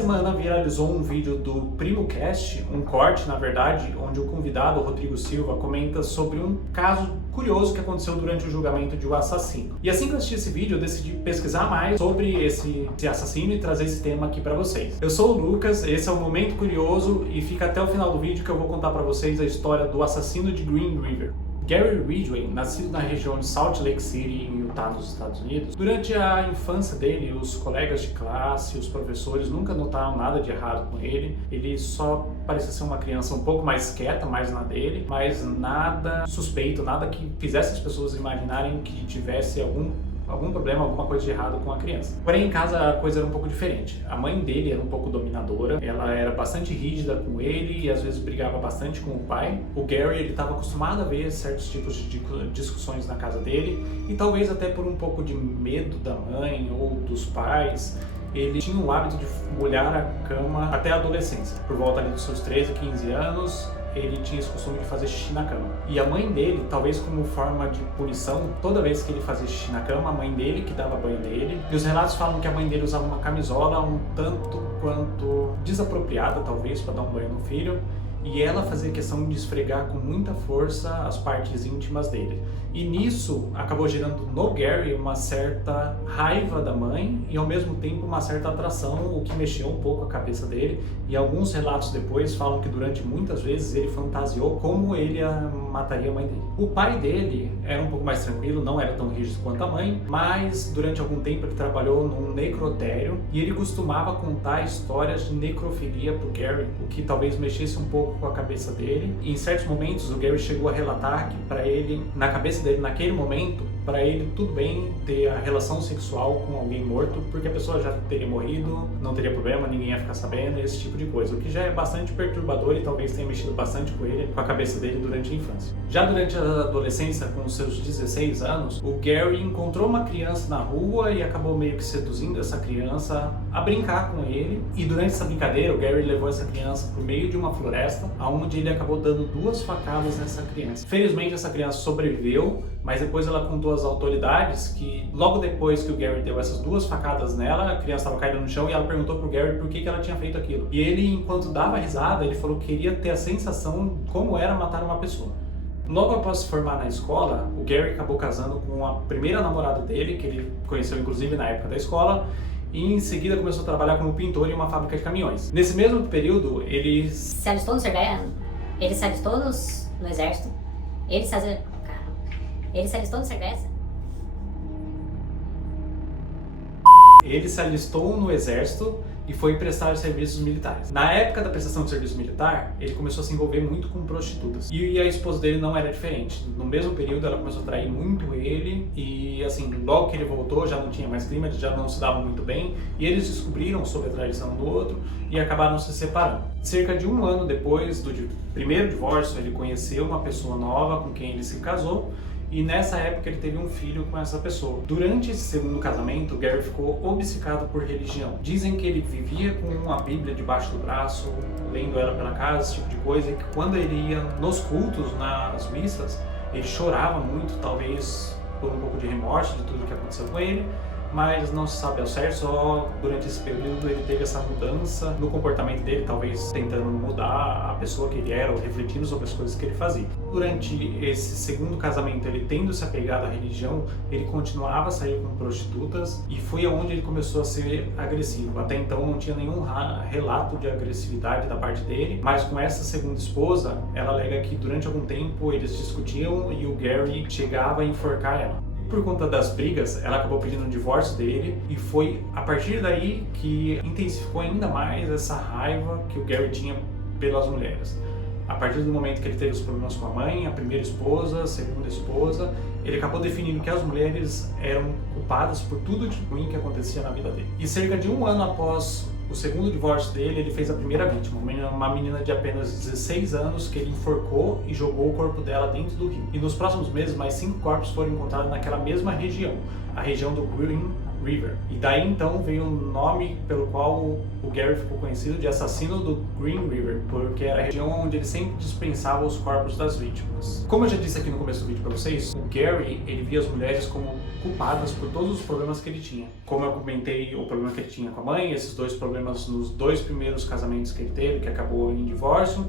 semana viralizou um vídeo do PrimoCast, um corte, na verdade, onde o convidado, Rodrigo Silva, comenta sobre um caso curioso que aconteceu durante o julgamento de O Assassino. E assim que eu assisti esse vídeo, eu decidi pesquisar mais sobre esse assassino e trazer esse tema aqui pra vocês. Eu sou o Lucas, esse é o Momento Curioso e fica até o final do vídeo que eu vou contar pra vocês a história do assassino de Green River. Gary Ridgway, nascido na região de Salt Lake City, em Utah, nos Estados Unidos, durante a infância dele, os colegas de classe, os professores nunca notaram nada de errado com ele. Ele só parecia ser uma criança um pouco mais quieta, mais na dele, mas nada suspeito, nada que fizesse as pessoas imaginarem que tivesse algum problema, alguma coisa de errado com a criança. Porém, em casa a coisa era um pouco diferente. A mãe dele era um pouco dominadora, ela era bastante rígida com ele e às vezes brigava bastante com o pai. O Gary, ele estava acostumado a ver certos tipos de discussões na casa dele e talvez até por um pouco de medo da mãe ou dos pais, ele tinha o hábito de molhar a cama até a adolescência. Por volta ali dos seus 13, 15 anos, ele tinha esse costume de fazer xixi na cama. E a mãe dele, talvez como forma de punição, toda vez que ele fazia xixi na cama, a mãe dele que dava banho nele. E os relatos falam que a mãe dele usava uma camisola um tanto quanto desapropriada, talvez, para dar um banho no filho. E ela fazia questão de esfregar com muita força as partes íntimas dele. E nisso acabou gerando no Gary uma certa raiva da mãe e ao mesmo tempo uma certa atração, o que mexeu um pouco a cabeça dele. E alguns relatos depois falam que durante muitas vezes ele fantasiou como ele mataria a mãe dele. O pai dele era um pouco mais tranquilo, não era tão rígido quanto a mãe, mas durante algum tempo ele trabalhou num necrotério e ele costumava contar histórias de necrofilia pro Gary, o que talvez mexesse um pouco com a cabeça dele. E em certos momentos o Gary chegou a relatar que para ele, na cabeça dele naquele momento, para ele tudo bem ter a relação sexual com alguém morto, porque a pessoa já teria morrido, não teria problema, ninguém ia ficar sabendo, esse tipo de coisa, o que já é bastante perturbador e talvez tenha mexido bastante com ele, com a cabeça dele durante a infância. Já durante a adolescência, com os seus 16 anos, o Gary encontrou uma criança na rua e acabou meio que seduzindo essa criança a brincar com ele, e durante essa brincadeira o Gary levou essa criança por meio de uma floresta, onde ele acabou dando 2 facadas nessa criança. Felizmente essa criança sobreviveu, mas depois ela contou às autoridades que logo depois que o Gary deu essas 2 facadas nela, a criança estava caída no chão e ela perguntou pro Gary por que ela tinha feito aquilo. E ele, enquanto dava risada, ele falou que queria ter a sensação de como era matar uma pessoa. Logo após se formar na escola, o Gary acabou casando com a primeira namorada dele, que ele conheceu inclusive na época da escola, e em seguida começou a trabalhar como pintor em uma fábrica de caminhões. Nesse mesmo período, ele se alistou no exército, ele se alistou no exército, ele se alistou no exército. Ele se alistou no exército e foi prestar serviços militares. Na época da prestação de serviço militar, ele começou a se envolver muito com prostitutas. E a esposa dele não era diferente. No mesmo período, ela começou a trair muito ele e, assim, logo que ele voltou, já não tinha mais clima, eles já não se davam muito bem e eles descobriram sobre a traição do outro e acabaram se separando. Cerca de 1 ano depois do primeiro divórcio, ele conheceu uma pessoa nova com quem ele se casou. E nessa época ele teve um filho com essa pessoa. Durante esse segundo casamento, Gary ficou obcecado por religião. Dizem que ele vivia com uma Bíblia debaixo do braço, lendo ela pela casa, esse tipo de coisa, e que quando ele ia nos cultos, nas missas, ele chorava muito, talvez por um pouco de remorso de tudo que aconteceu com ele, mas não se sabe ao certo, só durante esse período ele teve essa mudança no comportamento dele, talvez tentando mudar a pessoa que ele era ou refletindo sobre as coisas que ele fazia. Durante esse segundo casamento, ele tendo se apegado à religião, ele continuava a sair com prostitutas e foi aonde ele começou a ser agressivo. Até então não tinha nenhum relato de agressividade da parte dele, mas com essa segunda esposa, ela alega que durante algum tempo eles discutiam e o Gary chegava a enforcar ela. Por conta das brigas, ela acabou pedindo o divórcio dele e foi a partir daí que intensificou ainda mais essa raiva que o Gary tinha pelas mulheres. A partir do momento que ele teve os problemas com a mãe, a primeira esposa, a segunda esposa, ele acabou definindo que as mulheres eram culpadas por tudo de ruim que acontecia na vida dele. E cerca de 1 ano após o segundo divórcio dele, ele fez a primeira vítima, uma menina de apenas 16 anos que ele enforcou e jogou o corpo dela dentro do rio. E nos próximos meses, mais 5 corpos foram encontrados naquela mesma região, a região do Green River. E daí então veio o nome pelo qual o Gary ficou conhecido de assassino do Green River, porque era a região onde ele sempre dispensava os corpos das vítimas. Como eu já disse aqui no começo do vídeo para vocês, o Gary, ele via as mulheres como culpadas por todos os problemas que ele tinha. Como eu comentei, o problema que ele tinha com a mãe, esses 2 problemas nos 2 primeiros casamentos que ele teve, que acabou em divórcio.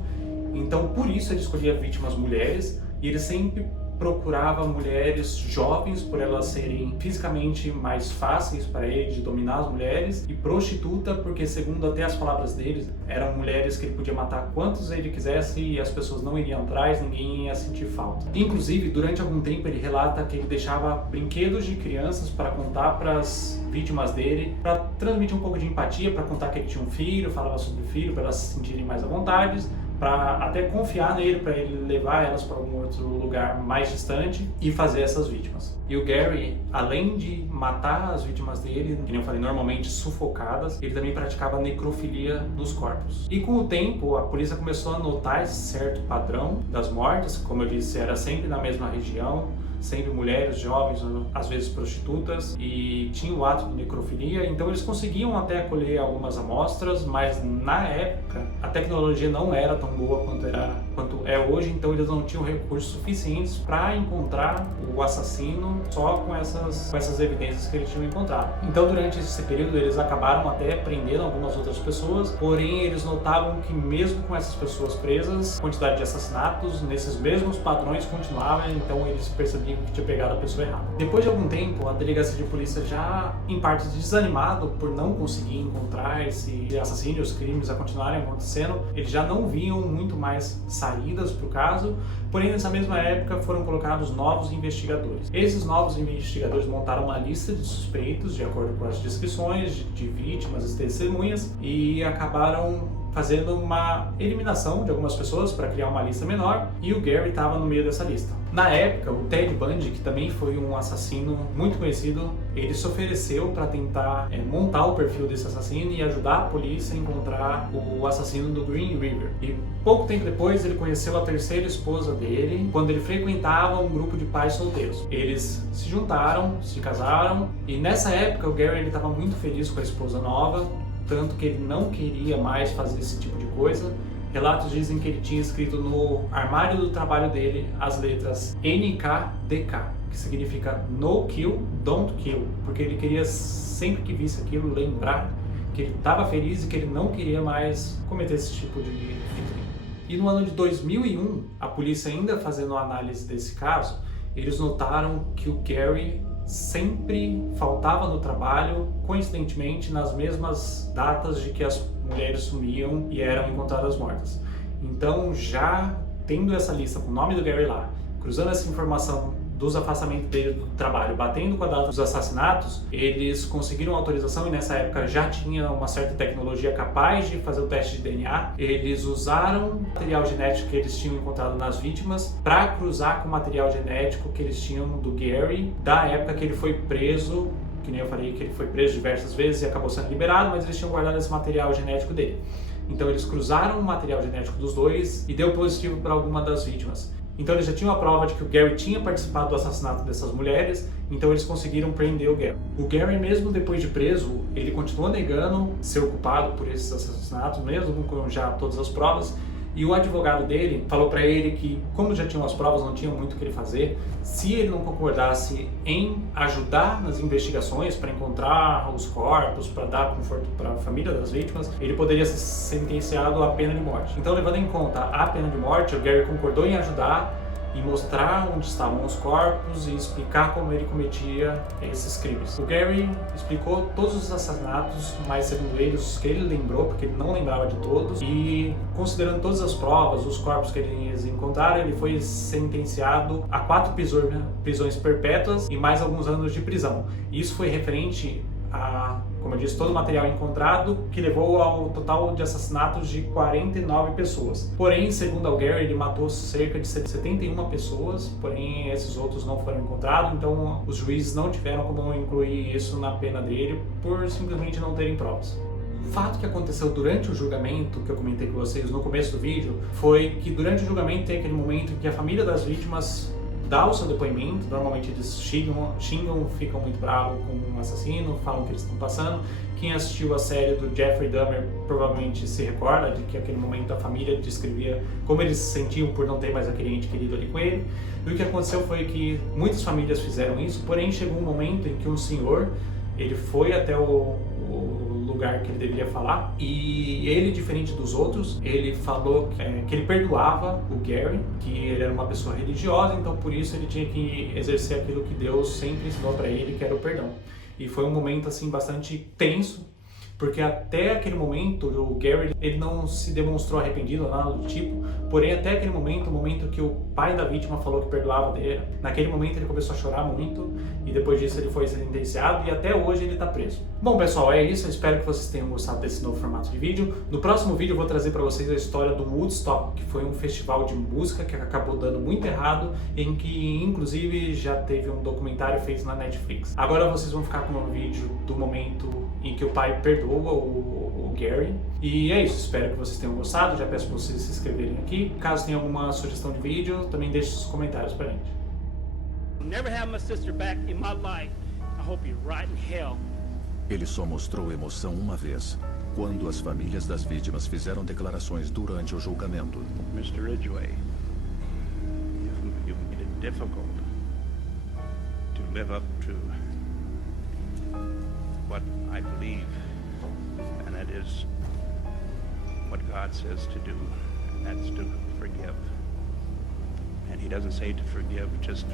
Então, por isso ele escolhia vítimas mulheres, e ele sempre procurava mulheres jovens por elas serem fisicamente mais fáceis para ele de dominar as mulheres, e prostituta porque, segundo até as palavras dele, eram mulheres que ele podia matar quantos ele quisesse e as pessoas não iriam atrás, ninguém ia sentir falta. Inclusive, durante algum tempo ele relata que ele deixava brinquedos de crianças para contar para as vítimas dele, para transmitir um pouco de empatia, para contar que ele tinha um filho, falava sobre o filho, para elas se sentirem mais à vontade, para até confiar nele, para ele levar elas para algum outro lugar mais distante e fazer essas vítimas. E o Gary, além de matar as vítimas dele, que nem eu falei, normalmente sufocadas, ele também praticava necrofilia nos corpos. E com o tempo, a polícia começou a notar esse certo padrão das mortes, como eu disse, era sempre na mesma região, sempre mulheres jovens, às vezes prostitutas, e tinha o ato de necrofilia, então eles conseguiam até colher algumas amostras, mas na época a tecnologia não era tão boa quanto é hoje, então eles não tinham recursos suficientes para encontrar o assassino só com essas evidências que eles tinham encontrado. Então durante esse período eles acabaram até prendendo algumas outras pessoas, porém eles notavam que mesmo com essas pessoas presas, a quantidade de assassinatos nesses mesmos padrões continuava, então eles percebiam que tinha pegado a pessoa errada. Depois de algum tempo, a delegacia de polícia, já em parte desanimado por não conseguir encontrar esse assassino, os crimes a continuarem acontecendo, eles já não viam muito mais saídas para o caso, porém nessa mesma época foram colocados novos investigadores. Esses novos investigadores montaram uma lista de suspeitos de acordo com as descrições de vítimas e testemunhas e acabaram fazendo uma eliminação de algumas pessoas para criar uma lista menor, e o Gary estava no meio dessa lista. Na época, o Ted Bundy, que também foi um assassino muito conhecido, ele se ofereceu para tentar montar o perfil desse assassino e ajudar a polícia a encontrar o assassino do Green River. E pouco tempo depois, ele conheceu a terceira esposa dele, quando ele frequentava um grupo de pais solteiros. Eles se juntaram, se casaram, e nessa época o Gary estava muito feliz com a esposa nova, tanto que ele não queria mais fazer esse tipo de coisa. Relatos dizem que ele tinha escrito no armário do trabalho dele as letras NKDK, que significa No Kill, Don't Kill, porque ele queria, sempre que visse aquilo, lembrar que ele estava feliz e que ele não queria mais cometer esse tipo de crime. E no ano de 2001, a polícia, ainda fazendo a análise desse caso, eles notaram que o Gary sempre faltava no trabalho, coincidentemente nas mesmas datas de que as mulheres sumiam e eram encontradas mortas. Então, já tendo essa lista com o nome do Gary lá, cruzando essa informação dos afastamentos dele do trabalho, batendo com a data dos assassinatos, eles conseguiram autorização, e nessa época já tinha uma certa tecnologia capaz de fazer o teste de DNA. Eles usaram o material genético que eles tinham encontrado nas vítimas para cruzar com o material genético que eles tinham do Gary, da época que ele foi preso, que nem eu falei que ele foi preso diversas vezes e acabou sendo liberado, mas eles tinham guardado esse material genético dele. Então eles cruzaram o material genético dos dois e deu positivo para alguma das vítimas. Então eles já tinham a prova de que o Gary tinha participado do assassinato dessas mulheres, então eles conseguiram prender o Gary. O Gary, mesmo depois de preso, ele continuou negando ser culpado por esses assassinatos, mesmo com já todas as provas, e o advogado dele falou para ele que, como já tinham as provas, não tinha muito o que ele fazer. Se ele não concordasse em ajudar nas investigações para encontrar os corpos, para dar conforto para a família das vítimas, ele poderia ser sentenciado à pena de morte. Então, levando em conta a pena de morte, o Gary concordou em ajudar e mostrar onde estavam os corpos e explicar como ele cometia esses crimes. O Gary explicou todos os assassinatos, mas segundo ele, os que ele lembrou, porque ele não lembrava de todos, e considerando todas as provas, os corpos que eles encontraram, ele foi sentenciado a 4 prisões perpétuas e mais alguns anos de prisão. Isso foi referente a, como eu disse, todo o material encontrado, que levou ao total de assassinatos de 49 pessoas. Porém, segundo o Gary, ele matou cerca de 71 pessoas, porém esses outros não foram encontrados, então os juízes não tiveram como incluir isso na pena dele, por simplesmente não terem provas. O fato que aconteceu durante o julgamento, que eu comentei com vocês no começo do vídeo, foi que durante o julgamento tem aquele momento em que a família das vítimas dá o seu depoimento. Normalmente eles xingam, ficam muito bravos com o assassino, falam o que eles estão passando. Quem assistiu a série do Jeffrey Dahmer provavelmente se recorda de que naquele momento a família descrevia como eles se sentiam por não ter mais aquele ente querido ali com ele. E o que aconteceu foi que muitas famílias fizeram isso, porém chegou um momento em que um senhor, ele foi até o lugar que ele deveria falar, e ele, diferente dos outros, ele falou que ele perdoava o Gary, que ele era uma pessoa religiosa, então por isso ele tinha que exercer aquilo que Deus sempre ensinou para ele, que era o perdão. E foi um momento assim bastante tenso, porque até aquele momento o Gary ele não se demonstrou arrependido ou nada do tipo, porém até aquele momento, o momento que o pai da vítima falou que perdoava dele, naquele momento ele começou a chorar muito e depois disso ele foi sentenciado e até hoje ele está preso. Bom pessoal, é isso, eu espero que vocês tenham gostado desse novo formato de vídeo. No próximo vídeo eu vou trazer para vocês a história do Woodstock, que foi um festival de música que acabou dando muito errado, em que inclusive já teve um documentário feito na Netflix. Agora vocês vão ficar com um vídeo do momento em que o pai perdoa o Gary. E é isso, espero que vocês tenham gostado, já peço para vocês se inscreverem aqui. Caso tenha alguma sugestão de vídeo, também deixe os comentários pra gente. Never have my sister back in my life. I hope you rot in hell. Ele só mostrou emoção uma vez, quando as famílias das vítimas fizeram declarações durante o julgamento. Mr. Ridgway, you've made it difficult to live up to what I believe, and that is what God says to do, and that's to forgive. And he doesn't say to forgive just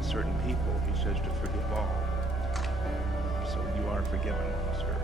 certain people, he says to forgive all. So you are forgiven, sir.